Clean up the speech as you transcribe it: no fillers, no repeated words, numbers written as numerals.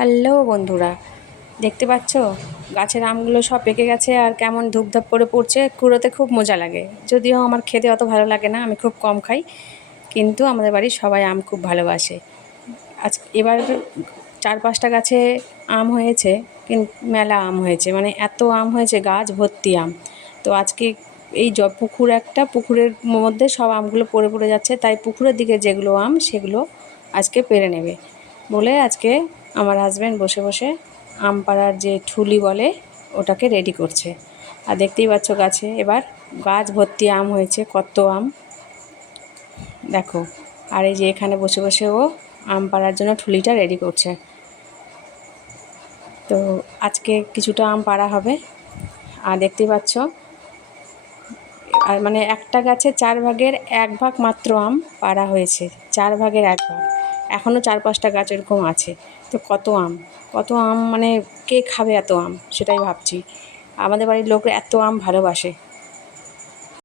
Hello বন্ধুরা, দেখতে পাচ্ছ গাছের আমগুলো সব পেকে গেছে আর কেমন ধূপধাপ করে পড়ছে। কুড়োতে খুব মজা লাগে, যদিও আমার খেতে অত ভালো লাগে না, আমি খুব কম খাই, কিন্তু আমাদের বাড়ির সবাই আম খুব ভালোবাসে। এবার 4-5টা গাছে আম হয়েছে, কিন্তু মেলা আম হয়েছে, মানে এত আম হয়েছে, গাছ ভর্তি আম। তো আজকে এই পুকুরের মধ্যে সব আমগুলো পড়ে পড়ে যাচ্ছে, তাই পুকুরের দিকে যেগুলো আম সেগুলো আজকে পেড়ে নেবে বলে আজকে আমার হাজব্যান্ড বসে বসে আম পাড়ার যে ঠুলি বলে ওটাকে রেডি করছে। আর দেখতেই পাচ্ছ গাছে এবার গাছ ভর্তি আম হয়েছে, কত আম দেখো। আর এই যে এখানে বসে বসে ও আম পাড়ার জন্য ঠুলিটা রেডি করছে। তো আজকে কিছুটা আম পাড়া হবে। আর দেখতেই পাচ্ছ, আর মানে একটা গাছে 4 ভাগের 1 ভাগ মাত্র আম পাড়া হয়েছে, 4 ভাগের 1 ভাগ। এখনও 4-5টা গাছ এরকম আছে। তো কত আম, মানে কে খাবে এত আম, সেটাই ভাবছি। আমাদের বাড়ির লোকরা এত আম ভালোবাসে।